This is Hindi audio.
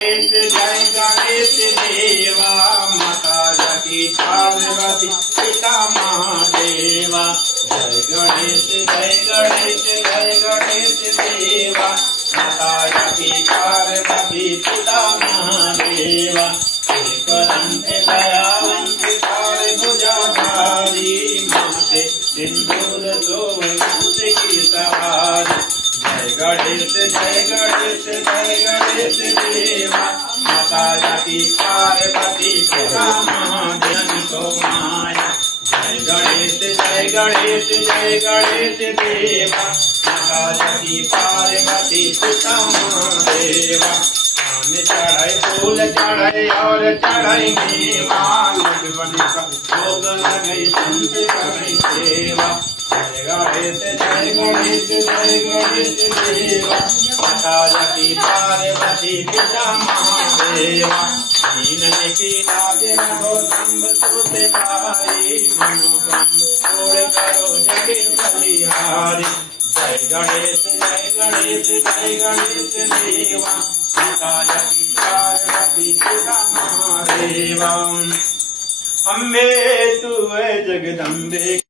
जय गणेश देवा माता जकी पार्वती पिता महादेवा। जय गणेश जय गणेश जय गणेश देवा माता जकी पार्वती पिता महादेवा। एक दंत दयावंत कार भुजाधारी माते सिंदूर सोमनाथ की सवारी। जय गणेश जय गणेश जय गणेश देवा माता जकी पार्वती पिता महादेव को माया। जय गणेश जय गणेश जय गणेश देवा माता जकी पार्वती पिता महादेवा। चढ़ाई फूल चढ़ाई और चढ़ाई मेवा लगवन का भोग लगई संत करई सेवा। जय गणेश जय गणेश जय गणेश देवा माता जकी पार्वती पिता महादेवा। दीन की लाज रहो संबत भारी मनोकाम पूर्ण करो जगे बलिहारी। जय गणेश जय गणेश जय गणेश देवा माता जकी पार्वती पिता महादेवा। अम्बे तू जगदम्बे।